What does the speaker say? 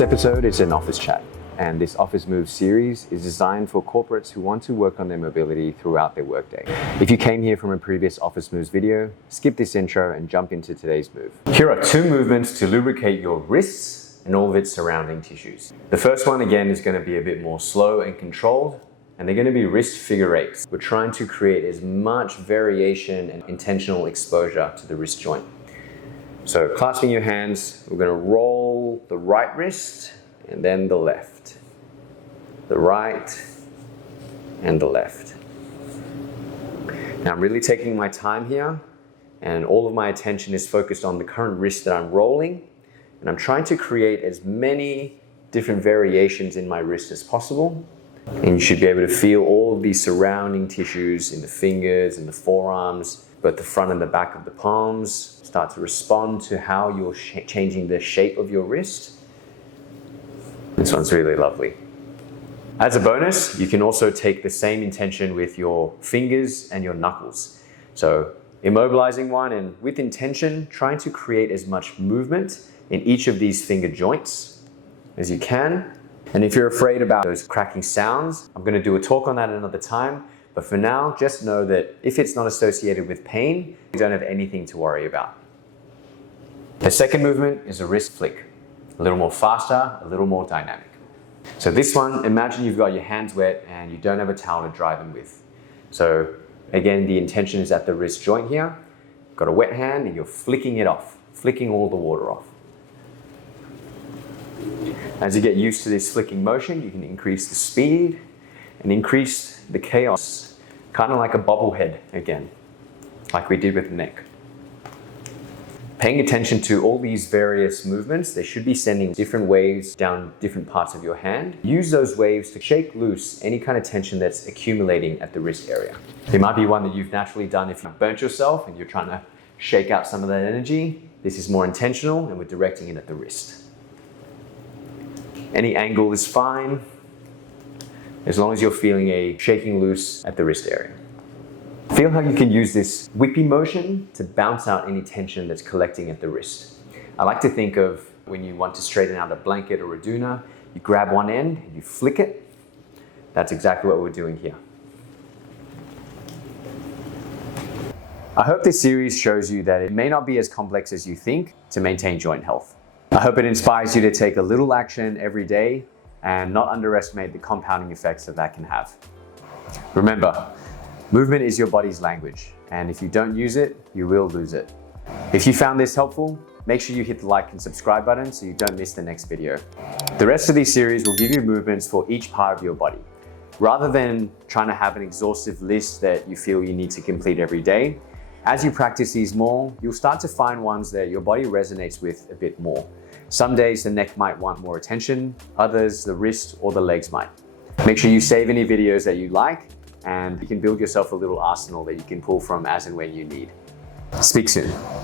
This episode is an office chat, and this Office Moves series is designed for corporates who want to work on their mobility throughout their workday. If you came here from a previous Office Moves video, skip this intro and jump into today's move. Here are 2 movements to lubricate your wrists and all of its surrounding tissues. The first one, again, is going to be a bit more slow and controlled, and they're going to be wrist figure eights. We're trying to create as much variation and intentional exposure to the wrist joint. So clasping your hands, we're going to roll the right wrist and then the left. The right and the left. Now I'm really taking my time here, and all of my attention is focused on the current wrist that I'm rolling, and I'm trying to create as many different variations in my wrist as possible. And you should be able to feel all of these surrounding tissues in the fingers and the forearms, both the front and the back of the palms. Start to respond to how you're changing the shape of your wrist. This one's really lovely. As a bonus, you can also take the same intention with your fingers and your knuckles. So immobilizing one and with intention, trying to create as much movement in each of these finger joints as you can. And if you're afraid about those cracking sounds, I'm going to do a talk on that another time. But for now, just know that if it's not associated with pain, you don't have anything to worry about. The second movement is a wrist flick. A little more faster, a little more dynamic. So this one, imagine you've got your hands wet and you don't have a towel to dry them with. So again, the intention is at the wrist joint here. Got a wet hand and you're flicking it off, flicking all the water off. As you get used to this flicking motion, you can increase the speed and increase the chaos, kind of like a bobblehead again, like we did with the neck. Paying attention to all these various movements, they should be sending different waves down different parts of your hand. Use those waves to shake loose any kind of tension that's accumulating at the wrist area. It might be one that you've naturally done if you've burnt yourself and you're trying to shake out some of that energy. This is more intentional and we're directing it at the wrist. Any angle is fine, as long as you're feeling a shaking loose at the wrist area. Feel how you can use this whippy motion to bounce out any tension that's collecting at the wrist. I like to think of when you want to straighten out a blanket or a doona, you grab one end and you flick it. That's exactly what we're doing here. I hope this series shows you that it may not be as complex as you think to maintain joint health. I hope it inspires you to take a little action every day and not underestimate the compounding effects that can have. Remember, movement is your body's language, and if you don't use it, you will lose it. If you found this helpful, make sure you hit the like and subscribe button so you don't miss the next video. The rest of this series will give you movements for each part of your body. Rather than trying to have an exhaustive list that you feel you need to complete every day, as you practice these more, you'll start to find ones that your body resonates with a bit more. Some days the neck might want more attention, others the wrist or the legs might. Make sure you save any videos that you like, and you can build yourself a little arsenal that you can pull from as and when you need. Speak soon.